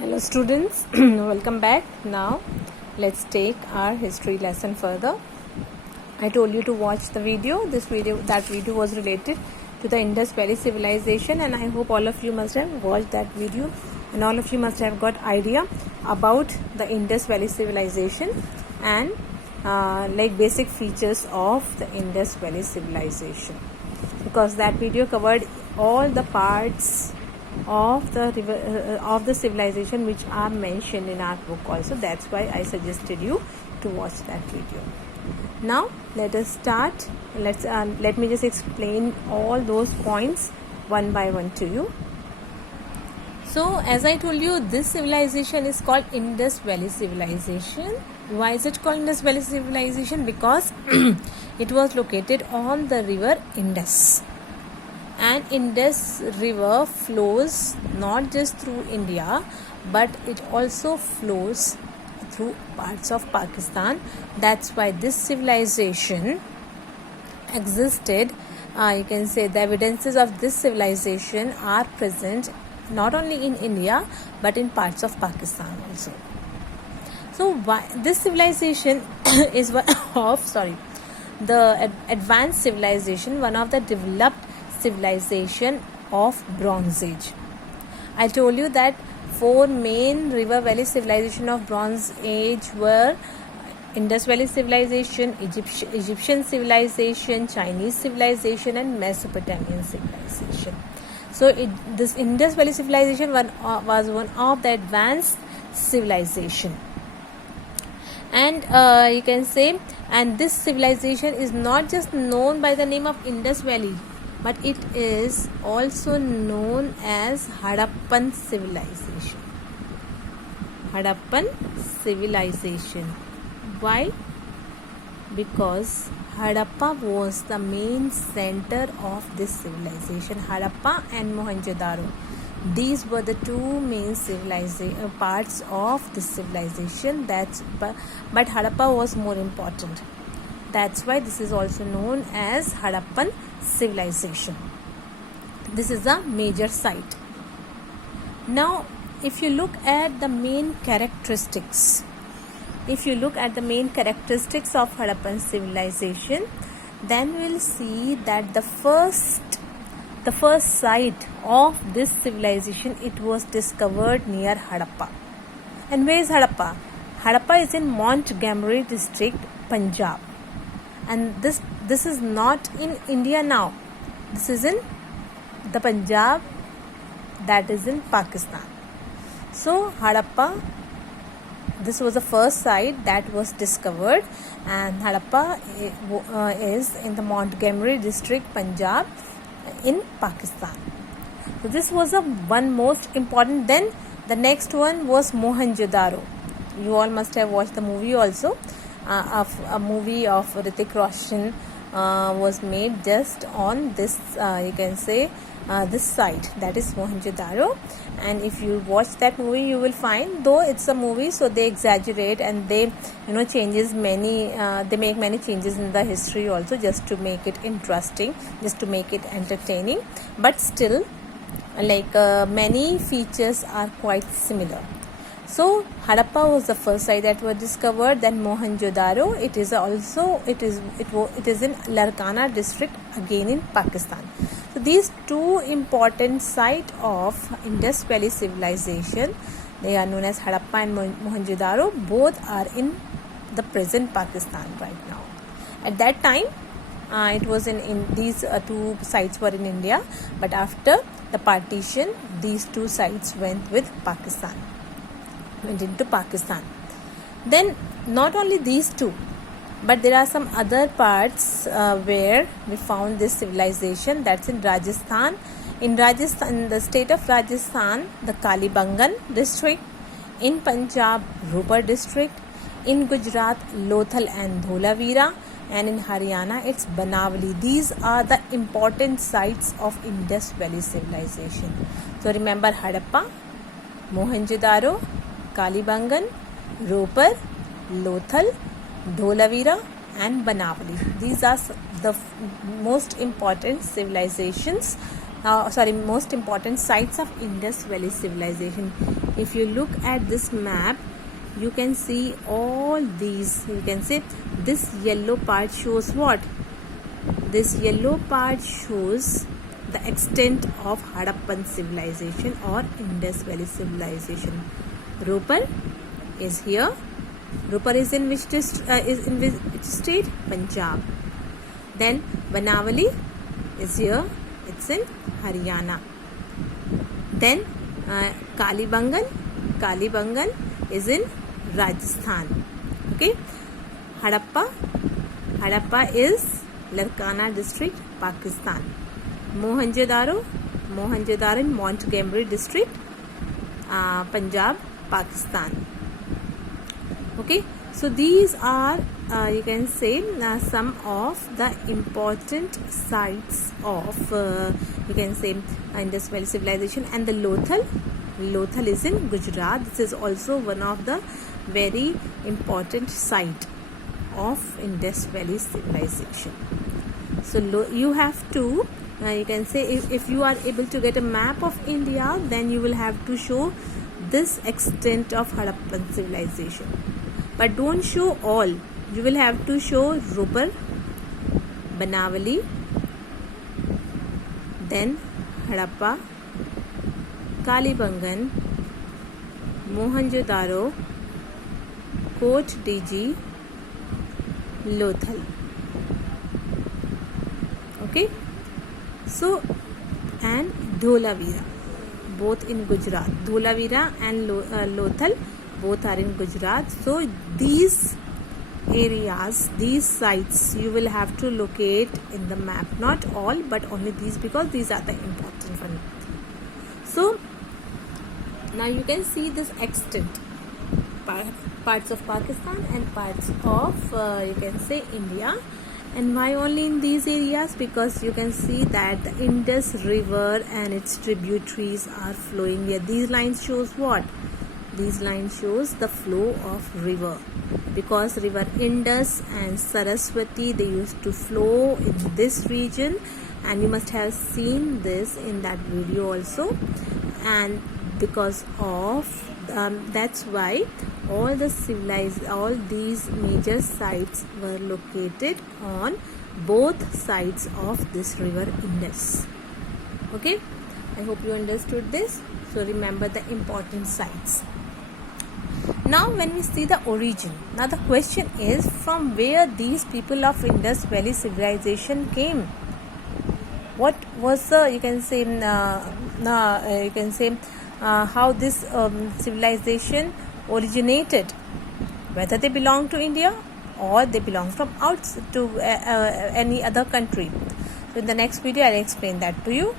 Hello students, welcome back. Now let's take our history lesson further. I told you to watch the video. That video was related to the Indus Valley civilization, and I hope all of you must have watched that video and all of you must have got idea about the Indus Valley civilization and like basic features of the Indus Valley civilization, because that video covered all the parts of the civilization which are mentioned in our book also. That's why I suggested you to watch that video. Now let us start. Let me just explain all those points one by one to you. So as I told you, this civilization is called Indus Valley civilization. Why is it called Indus Valley civilization? Because it was located on the river Indus. And Indus river flows not just through India, but it also flows through parts of Pakistan. That's why this civilization existed. You can say the evidences of this civilization are present not only in India but in parts of Pakistan also. So this civilization is one of the advanced civilization, one of the developed civilization of Bronze Age. I told you that 4 main river valley civilization of Bronze Age were Indus Valley civilization, Egyptian civilization, Chinese civilization, and Mesopotamian civilization. So this Indus Valley civilization was one of the advanced civilization, and you can say, and this civilization is not just known by the name of Indus Valley, but it is also known as Harappan civilization. Harappan civilization. Why? Because Harappa was the main center of this civilization. Harappa and Mohenjo-daro. These were the 2 main parts of this civilization. But Harappa was more important. That's why this is also known as Harappan civilization. This is a major site. Now, if you look at the main characteristics, of Harappan civilization, then we'll see that the first site of this civilization, it was discovered near Harappa. And where is Harappa? Harappa is in Montgomery district, Punjab. And this is not in India now. This is in the Punjab, that is in Pakistan. So Harappa, this was the first site that was discovered, and Harappa is in the Montgomery district, Punjab, in Pakistan. So this was one most important. Then the next one was Mohenjo-daro. You all must have watched the movie also. A movie of Hrithik Roshan was made just on this, you can say, this site, that is Mohenjo-daro. And if you watch that movie, you will find, though it's a movie, so they exaggerate and they they make many changes in the history also, just to make it interesting, just to make it entertaining, but still many features are quite similar. So Harappa was the first site that was discovered. Then Mohenjo-daro, it is in Larkana district, again in Pakistan. So these 2 important sites of Indus Valley civilization, they are known as Harappa and Mohenjo-daro. Both are in the present Pakistan right now. At that time, it was in these 2 sites were in India, but after the partition, these 2 sites went into Pakistan. Then not only these 2, but there are some other parts where we found this civilization. That's in Rajasthan. In the state of Rajasthan, the Kalibangan district. In Punjab, Ropar district. In Gujarat, Lothal and Dholavira. And in Haryana, it's Banavali. These are the important sites of Indus Valley civilization. So remember Harappa, Mohenjo-daro, Kalibangan, Ropar, Lothal, Dholavira, and Banavali. These are the most important civilizations, most important sites of Indus Valley civilization. if you look at this map, you can see all these. You can say this yellow part shows what? This yellow part shows the extent of Harappan civilization or Indus Valley civilization. Ropar is here. Ropar is in which state? Punjab. Then Banawali is here. It's in Haryana. Then Kalibangan is in Rajasthan. Okay. Harappa is Larkana district, Pakistan. Mohenjo-daro in Montgomery district, Punjab, Pakistan. Okay, so these are you can say some of the important sites of you can say Indus Valley civilization. And the Lothal is in Gujarat. This is also one of the very important site of Indus Valley civilization. So you have to you can say if you are able to get a map of India, then you will have to show this extent of Harappan civilization, but don't show all. You will have to show Ropar, Banawali, then Harappa, Kalibangan, Mohenjo-daro, Kot Diji, Lothal. Okay, so and Dholavira, both in Gujarat. Dholavira and Lothal both are in Gujarat. So these areas, these sites, you will have to locate in the map. Not all, but only these, because these are the important ones. So now you can see this extent, parts of Pakistan and parts of you can say India. And why only in these areas? Because you can see that the Indus River and its tributaries are flowing here. These lines shows what? These lines shows the flow of river, because river Indus and Saraswati, they used to flow in this region, and you must have seen this in that video also. And because of that's why all these major sites were located on both sides of this river Indus. Okay, I hope you understood this. So remember the important sites. Now when we see the origin, now the question is, from where these people of Indus Valley civilization came? What was the you can say how this civilization originated, whether they belong to India or they belong from outside to any other country. So in the next video I'll explain that to you.